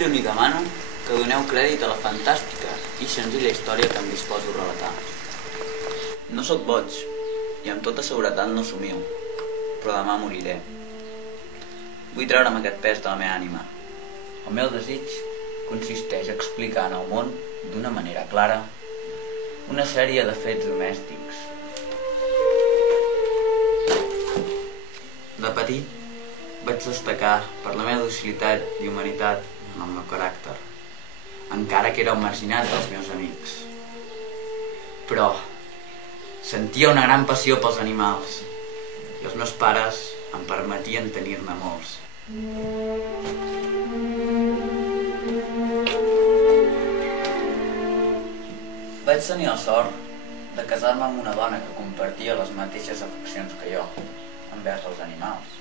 Però ni demano que doneu crèdit a la fantàstica i senzilla història que em disposo a relatar. No sóc boig, i amb tota seguretat no somiu, però demà moriré. Vull treure'm aquest pes de la meva ànima. El meu desig consisteix a explicar al món, d'una manera clara, una sèrie de fets domèstics. De petit vaig destacar per la meva docilitat i humanitat en el meu caràcter, encara que era un marginat dels meus amics. Però sentia una gran passió pels animals i els meus pares em permetien tenir-ne molts. Vaig tenir la sort de casar-me amb una dona que compartia les mateixes afeccions que jo envers els animals.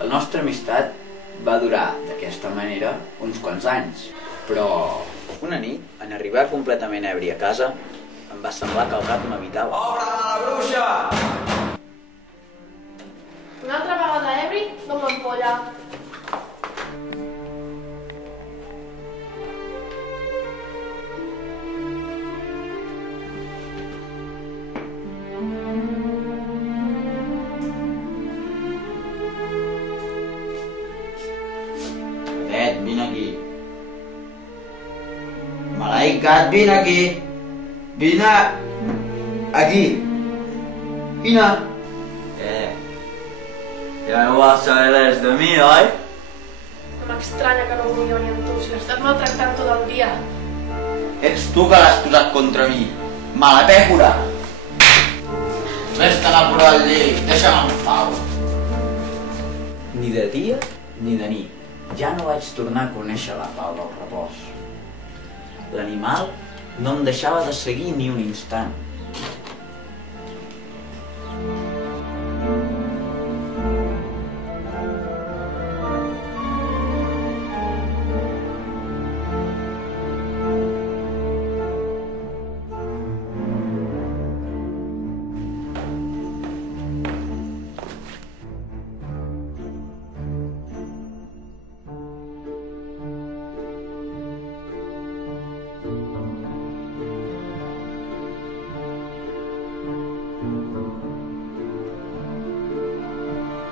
La nostra amistat va durar d'aquesta manera uns quants anys, però una nit, en arribar completament ebri a casa, em va semblar que el gat m'habitava. Obre'm a la bruixa! Una altra vegada ebri, no m'empolla. Cadet, vine aquí. Maleït gat, vine aquí. Vine aquí. Vine. Ja no vas saber res de mi, oi? No m'estranya que no vulgui venir amb tu, si l'estàs maltractant tot el dia. Ets tu que l'has posat contra mi. Mala pècora. Vés-te'n a por del llit, deixa'm en pau. Ni de dia ni de nit. Ja no vaig tornar a conèixer la pau del repòs. L'animal no em deixava de seguir ni un instant.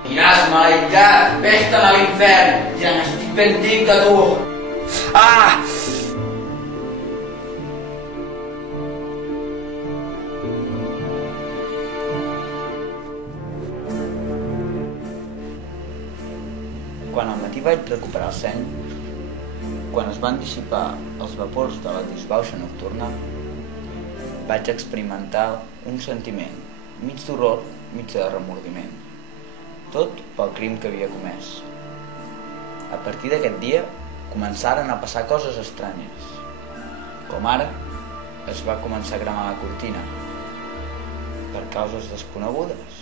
Aniràs, maleït gat, vés-te'n a l'infern, ja n'estic ben tic de tu. Ah! Quan al matí vaig recuperar el seny, quan es van dissipar els vapors de la disbauxa nocturna, vaig experimentar un sentiment, mig d'horror, mig de remordiment. Tot pel crim que havia comès. A partir d'aquest dia començaren a passar coses estranyes. Com ara, es va començar a cremar la cortina per causes desconegudes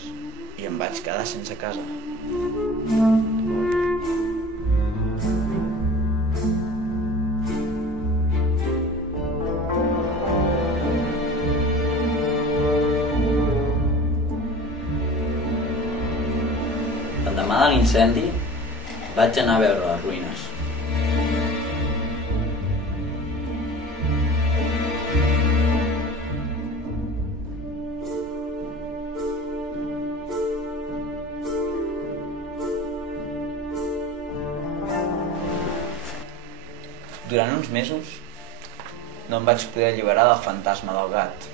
i em vaig quedar sense casa. L'endemà de l'incendi vaig anar a veure les ruïnes. Durant uns mesos no em vaig poder alliberar del fantasma del gat.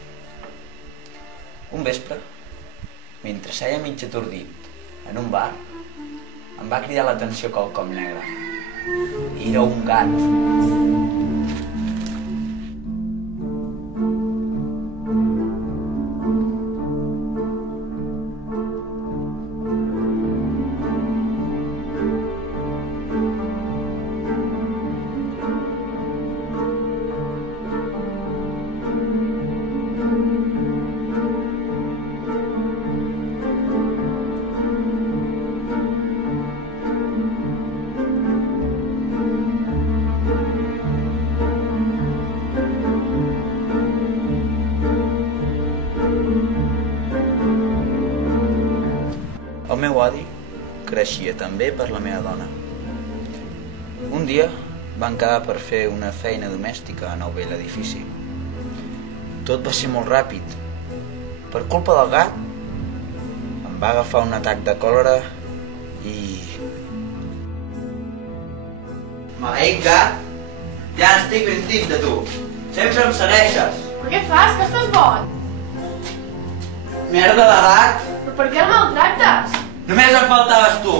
Un vespre, mentre seia mig atordit en un bar, em va cridar l'atenció quelcom negre. Era un gat. meu odi creixia també per la meva dona. Un dia van quedar per fer una feina domèstica en el vell edifici. Tot va ser molt ràpid. Per culpa del gat, em va agafar un atac de còlera i... Maleït gat, ja n'estic ben tip de tu. Sempre em segueixes. Però què fas? Que estàs boig? Merda de gat. Però per què el maltractes? Només em faltaves tu.